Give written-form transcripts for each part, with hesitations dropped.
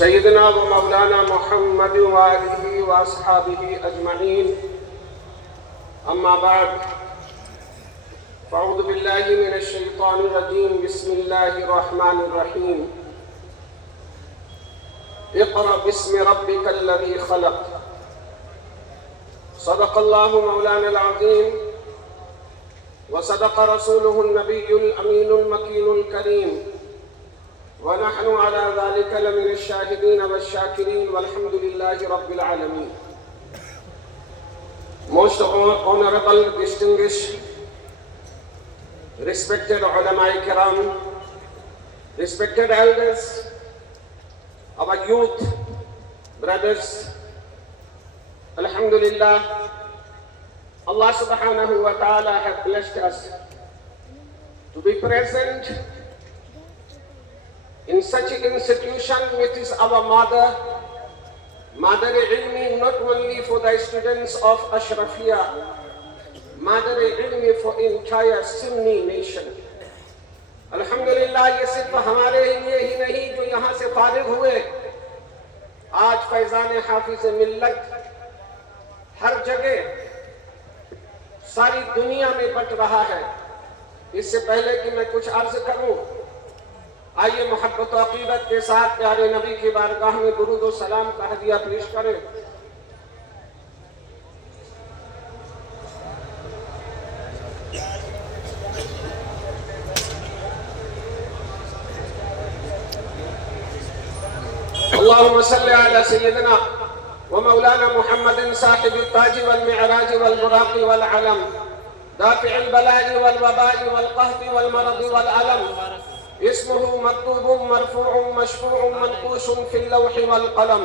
سيدنا ومولانا محمد وآله وأصحابه أجمعين. أما بعد، فأعوذ بالله من الشيطان الرجيم. بسم الله الرحمن الرحيم. اقرأ باسم ربك الذي خلق. صدق الله مولانا العظيم، وصدق رسوله النبي الأمين المكين الكريم، ونحن على ذلك لمن الشاهدين والشاكرين، والحمد لله رب العالمين. Most honorable, distinguished, respected ulama kiram, respected elders, our youth brothers, alhamdulillah, Allah subhanahu wa ta'ala has blessed us to be present in such an institution which is our Mother Ilmi, not only for the students of Ashrafiyya, Mother Ilmi for entire Sunni nation. Alhamdulillah, یہ صرف ہمارے لیے ہی نہیں جو یہاں سے فارغ ہوئے، آج فیضان حافظ ملت ہر جگہ ساری دنیا میں بٹ رہا ہے. اس سے پہلے کہ میں کچھ عرض کروں، آئیے محبت و عقیدت کے ساتھ پیارے نبی کی بارگاہ میں درود و سلام کا ہدیہ پیش کریں. اللهم صل على سيدنا ومولانا محمد صاحب التاج والمعراج والبراق والعلم، دافع البلاء والوباء والقهط والمرض والألم، اسمه مكتوب مرفوع مشفوع منقوش في اللوح والقلم،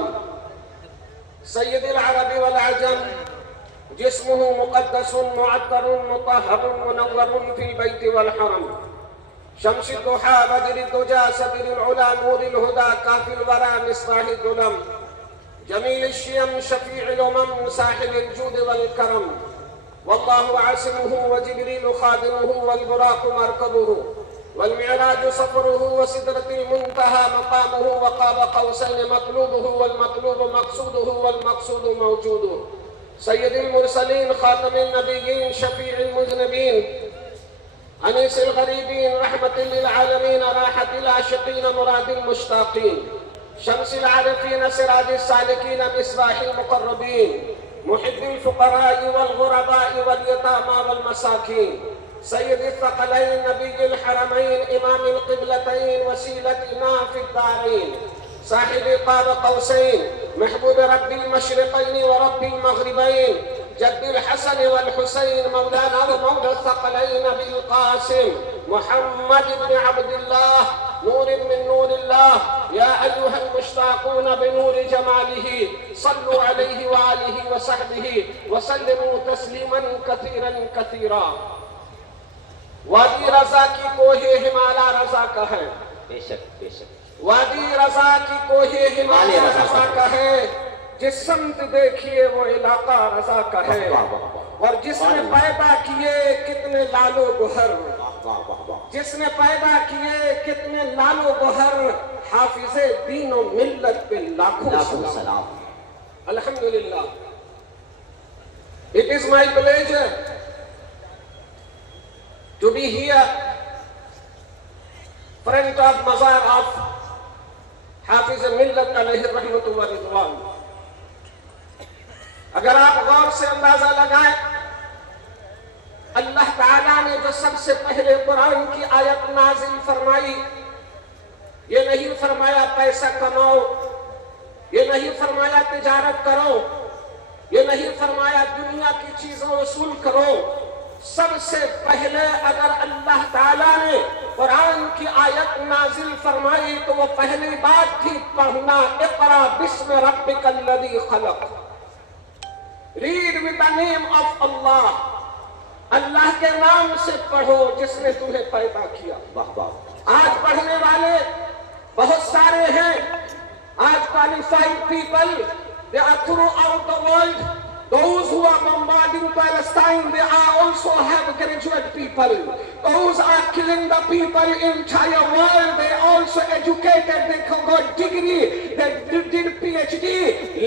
سيد العرب والعجم، جسمه مقدس معطر مطهر منور في البيت والحرم، شمس الضحى بدر الدجى سدر العلا نور الهدى كافي الورى مصباح الظلم، جميل الشيم شفيع الأمم صاحب الجود والكرم، والله عاصمه وجبريل خادمه والبراق مركبه، والمعراج سفره وسدرة المنتهى مقامه، وقاب قوسين مطلوبه والمطلوب مقصوده والمقصود موجوده، سيد المرسلين خاتم النبيين شفيع المذنبين أنيس الغريبين رحمة للعالمين راحة العاشقين مراد المشتاقين، شمس العارفين سراج السالكين مصباح المقربين، محب الفقراء والغرباء واليتامى والمساكين، سيد الثقلين نبي الحرمين إمام القبلتين وسيلتنا في الدارين، صاحب قاب قوسين محبوب رب المشرقين ورب المغربين، جد الحسن والحسين مولانا ومولى الثقلين بالقاسم محمد بن عبد الله نور من نور الله. يا أيها المشتاقون بنور جماله صلوا عليه وآله وصحبه وسلموا تسليما كثيرا كثيرا. وادی رضا کی کوہ ہمالا رضا کا ہے، بے شک بے شک، وادی رضا کی کوہ ہمالا رضا کا ہے، جس سمت دیکھیے وہ علاقہ رضا کا ہے، اور جس نے پیدا کیے کتنے لال و گوہر، جس نے پیدا کیے کتنے لال و گوہر، حافظ دین و ملت پہ لاکھوں سلام. الحمدللہ. It is my pleasure to be here front of Mazar of Hafiz Millat alayhi rahmatu wa ridwan. اگر آپ غور سے اندازہ لگائیں، اللہ تعالیٰ نے جو سب سے پہلے قرآن کی آیت نازل فرمائی، یہ نہیں فرمایا پیسہ کماؤ، یہ نہیں فرمایا تجارت کرو، یہ نہیں فرمایا دنیا کی چیزوں وصول کرو. سب سے پہلے اگر اللہ تعالیٰ نے قرآن کی آیت نازل فرمائی تو وہ پہلی بات تھی پڑھنا، اقرا بسم ربک الذی خلق. Read with the name of Allah. اللہ کے نام سے پڑھو جس نے تمہیں پیدا کیا. آج پڑھنے والے بہت سارے ہیں. آج qualified people, they are throughout the world. Those who are bombarding Palestine, they are also have graduate people. Those are killing the people in entire world. They also educated. They got degree. They did PhD.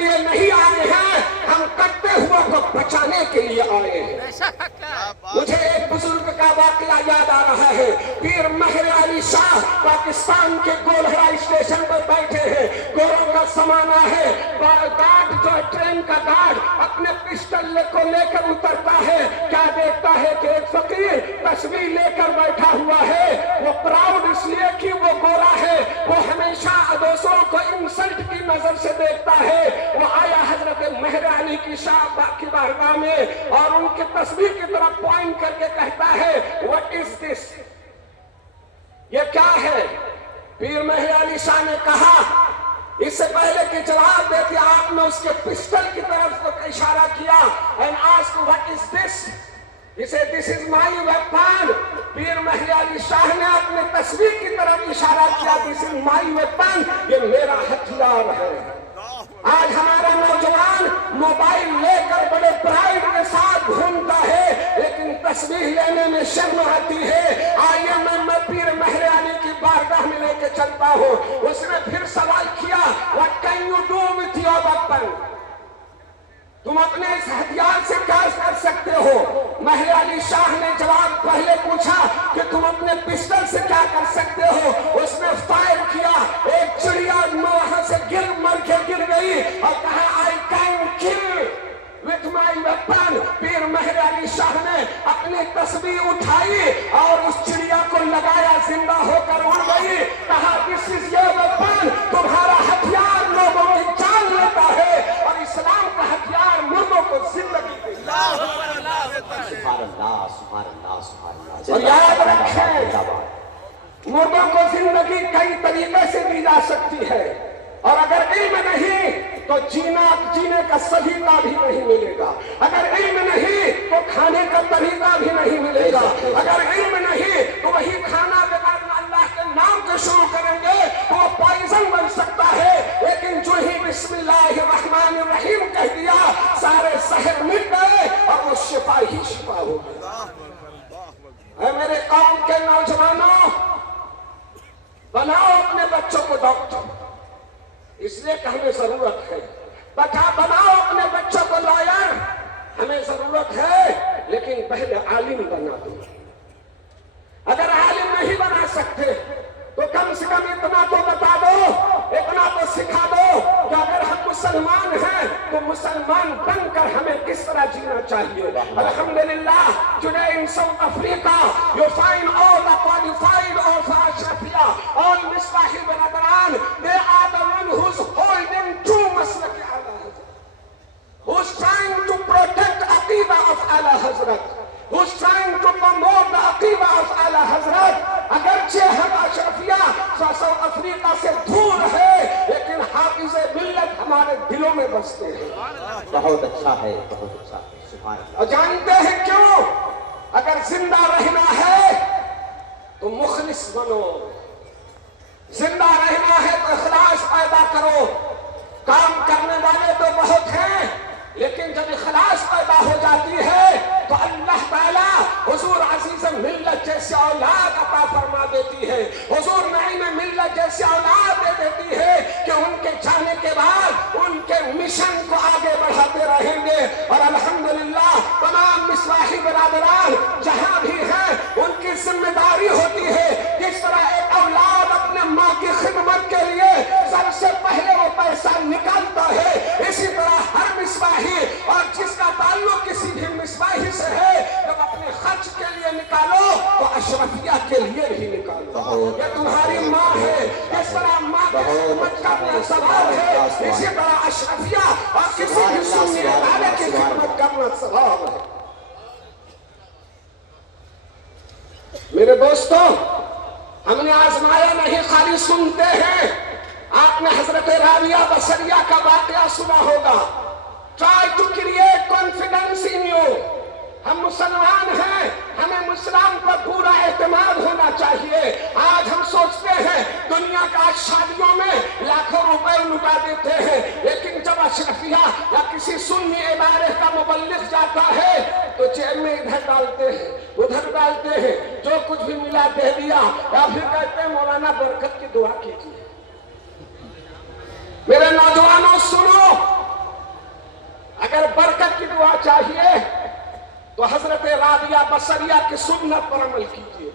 لیے نہیں آئے ہیں، ہم کرتے ہوئے کو بچانے کے لیے آئے ہیں۔ مجھے ایک بزرگ کا واقعہ یاد آ رہا ہے۔ پیر مہر علی شاہ پاکستان کے گولہرا اسٹیشن پر بیٹھے ہیں، گوروں کا زمانہ ہے، گارڈ جو ٹرین کا گارڈ اپنے پسٹل کو لے کر اترتا ہے، کیا دیکھتا ہے کہ ایک فقیر تسبیح لے کر بیٹھا ہوا ہے۔ وہ پراؤڈ اس لیے کہ وہ گورا ہے، وہ ہمیشہ دوسروں کو انسلٹ کی نظر سے دیکھتا ہے۔ وہ آیا حضرت مہر علی کی شاہ کی بارگاہ میں اور ان کی تسبیح کی طرف پوائنٹ کر کے کہتا ہے what is this؟ یہ کیا ہے؟ پیر مہر علی شاہ نے کہا، اس سے پہلے کہ جواب دیتے آپ نے اس کے پسٹل کی طرف اشارہ کیا and asked what is this؟ He said this is my weapon۔ پیر مہر علی شاہ نے اپنے تسبیح کی طرف اشارہ کیا، this is my weapon، یہ میرا ہتھیار ہے۔ آج ہمارا نوجوان موبائل لے کر بڑے پرائیڈ کے ساتھ گھومتا ہے، لیکن تسبیح لینے میں شرم آتی ہے۔ آئیے میں پیر مہر علی کی بارگاہ میں لے کے چلتا ہوں۔ اس نے پھر سوال کیا what can you do with your weapon؟ تم اپنے اس ہتھیار سے کیا کر سکتے ہو؟ مہر علی شاہ نے جواب پہلے پوچھا کہ تم اپنے پسٹل سے کیا کر سکتے ہو؟ اس نے فائر کیا، ایک چڑیا وہاں سے مر کے گر گئی اور کہا I can kill with my weapon۔ پیر مہر علی شاہ نے اپنی تسبیح اٹھائی اور اس چڑیا کو لگایا، زندہ ہو کر اڑ گئی، کہا this is your weapon، تمہارا ہتھیار لوگوں کی جان لیتا ہے اور اسلام کا ہتھیار مردوں کو زندگی دیتا ہے۔ اور یاد رکھیں، مردوں کو زندگی کئی طریقے سے دی جا سکتی ہے، اور اگر علم نہیں تو جینے کا سلیقہ بھی نہیں ملے گا۔ اگر علم نہیں تو کھانے کا طریقہ بھی نہیں ملے گا۔ اگر علم نہیں تو وہی کھانا بغیر اللہ کے نام کے شروع کریں گے تو وہ پوائزن بن سکتا ہے، لیکن جو ہی بسم اللہ الرحمن الرحیم کہہ دیا سارے زہر مٹ گئے اور وہ شفا ہی شفا ہو گئی۔ اے میرے قوم کے نوجوانوں، بناؤ اپنے بچوں کو ڈاکٹر، اس لیے کہ ہمیں ضرورت ہے۔ بناؤ اپنے بچوں کو لائر، ہمیں ضرورت ہے، لیکن پہلے عالم بنا دو۔ اگر عالم نہیں بنا سکتے تو کم سے کم اتنا تو بتا دو، اتنا تو سکھا دو کہ اگر ہم مسلمان ہیں تو مسلمان بن کر ہمیں کس طرح جینا چاہیے۔ الحمدللہ today in South Africa you find all the qualified of Ashrafia, all Misbahi Baradan, they are the one who's holding true Maslaki Ala Hazrat, who's trying to protect Aqidah of Ala Hazrat, who's trying to promote the Aqidah of Ala Hazrat۔ اگرچہ ہم اشرفیہ South Africa سے دور ہے، لیکن حافظ ملت ہمارے دلوں میں بستے ہیں۔ بہت اچھا ہے، بہت اچھا ہے، سبحان اللہ۔ اور جانتے ہیں کیوں؟ اگر زندہ رہنا ہے تو مخلص بنو، زندہ رہنا ہے تو اخلاص پیدا کرو۔ کام کرنے والے تو بہت ہیں، لیکن جب اخلاص پیدا ہو جاتی ہے تو اللہ تعالیٰ حضور عزیز ملت جیسے اولاد عطا فرما دیتی ہے، حضور نعیم ملت جیسے اولاد دے دیتی ہے کہ ان کے جانے کے بعد ان کے مشن کو آگے بڑھاتے رہیں گے۔ اور الحمدللہ تمام مصباحی برادران جہاں بھی ہیں ان کی ذمہ داری ہوتی ہے کس طرح ایک اولاد اپنے ماں کی خدمت کے لیے سب سے پہلے وہ پیسہ نکالتا ہے، اسی طرح ہر مصباحی اور جس کا تعلق کسی بھی مصباحی سے ہے جب اپنے خرچ کے لیے نکالو تو اشرفیہ کے لیے بھی نکالو۔ یہ تمہاری ماں ہے، جس طرح ماں کی خدمت کرنا ثواب ہے، اسی طرح اشرفیہ اور کسی بھی سنی ادارے کی خدمت کرنا ثواب ہے۔ میرے دوستو، ہم نے آزمایا نہیں، خالی سنتے ہیں۔ آپ نے حضرت رابعہ بصریہ کا واقعہ سنا ہوگا۔ Try to create confidence in you۔ ہم مسلمان ہیں، ہمیں اسلام پر پورا اعتماد ہونا چاہیے۔ آج ہم سوچتے ہیں دنیا کا شادیوں میں لاکھوں روپے لٹا دیتے ہیں، لیکن جب اشرفیہ یا کسی سنی ادارے کا مبلغ جاتا ہے تو جیب میں ادھر ڈالتے ہیں ادھر ڈالتے ہیں، جو کچھ بھی ملا دے دیا، یا پھر کہتے ہیں مولانا برکت کی دعا کیجیے۔ میرے نوجوانوں سنو، اگر برکت کی دعا چاہیے تو حضرت رابعہ بصریہ کی سنت پر عمل کیجیے.